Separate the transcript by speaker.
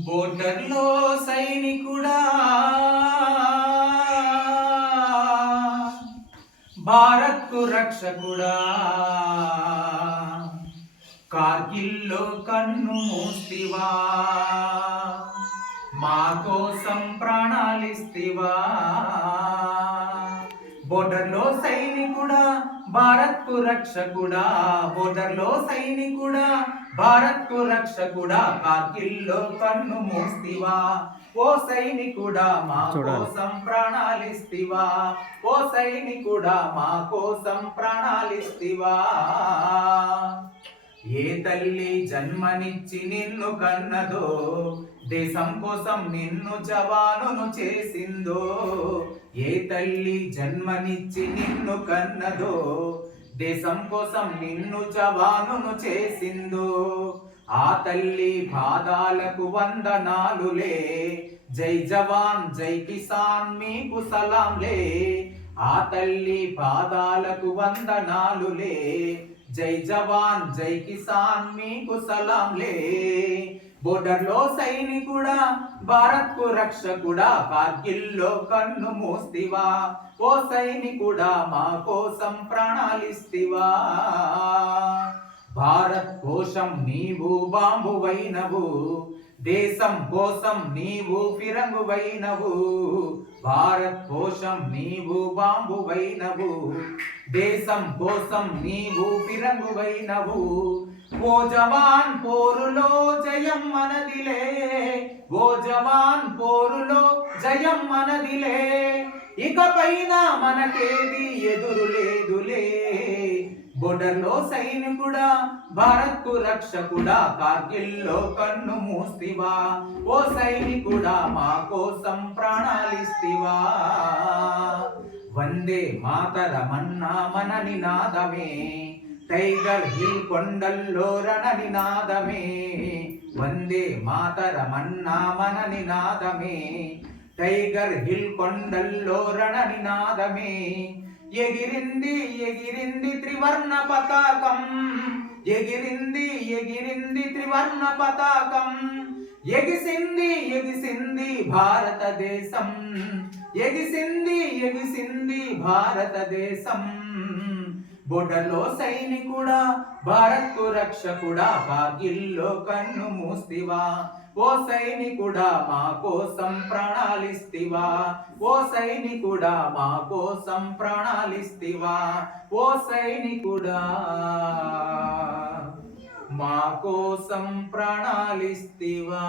Speaker 1: బోర్డర్లో సైనికుడా? భారత్కు రక్షకుడా? కార్గిల్లో కన్ను మూస్తివా? మా కోసం ప్రాణాలిస్తివా? బోర్డర్లో సైనికుడా భారత్కు రక్షకుడా బోర్డర్లో సైనికుడా భారత్కు రక్షకుడా కార్గిల్లో కన్ను మూస్తివా. ఓ సైనికుడా మా కోసం ప్రాణాలిస్తివా. ఓ సైనికుడా మా కోసం ప్రాణాలిస్తివా. ఏ తల్లి జన్మనిచ్చి నిన్ను కన్నదో దేశం కోసం నిన్ను జవానును చేసిందో ఏ తల్లి జన్మనిచ్చి నిన్ను కన్నదో దేశం కోసం నిన్ను జవానును చేసిందో ఆ తల్లి పాదాలకు వందనాలులే జై జవాన్ జై కిసాన్ మీకు సలాంలే ఆ తల్లి పాదాలకు వందనాలులే. జై జవాన్ జై కిసాన్ మీకు సలాంలే. బోర్డర్లో సైనికుడా భారత్కు రక్షకుడా కార్గిల్లో కన్ను మూస్తివా. ఓ సైనికుడా మా కోసం ప్రాణాలిస్తివా. భారత్ కోసం నీవు బాంబువైనవు దేశం కోసం నీవు ఫిరంగువైనవు భారత్ కోసం నీవు బాంబువైనవు. దేశం కోసం నీవు ఫిరంగువైనవు ఓ జవాన్ పోరులో జయం మనదిలే ఓ జవాన్ పోరులో జయం మనదిలే ఇకపైన మనకేది ఎదురు లేదులే. బోర్డర్లో సైనికుడా భారత్కు రక్షకుడా కార్గిల్లో కన్ను మూస్తివా. ఓ సైనికుడా మా కోసం ప్రాణాలిస్తివా. వందే మాతరమన్నా మన నినాదమే. టైగర్ హిల్ కొండల్లో రణ నినాదమే వందే మాతరమన్నా మన నినాదమే. టైగర్ హిల్ కొండల్లో రణనినాదమే ఎగిరింది ఎగిరింది త్రివర్ణ పతాకం. ఎగిరింది ఎగిరింది త్రివర్ణ పతాకం. ఎగిసింది ఎగిసింది భారతదేశం. ఎగిసింది ఎగిసింది భారతదేశం. బొడలో సైనికుడా భారత్కు రక్షకుడా బాగిల్లో కన్ను మూస్తివా. ఓ సైనికుడా మా కోసం ప్రాణాలిస్తివా. ఓ సైనికుడా మా కోసం ప్రాణాలిస్తివా. ఓ సైనికుడా మా కోసం ప్రాణాలిస్తివా.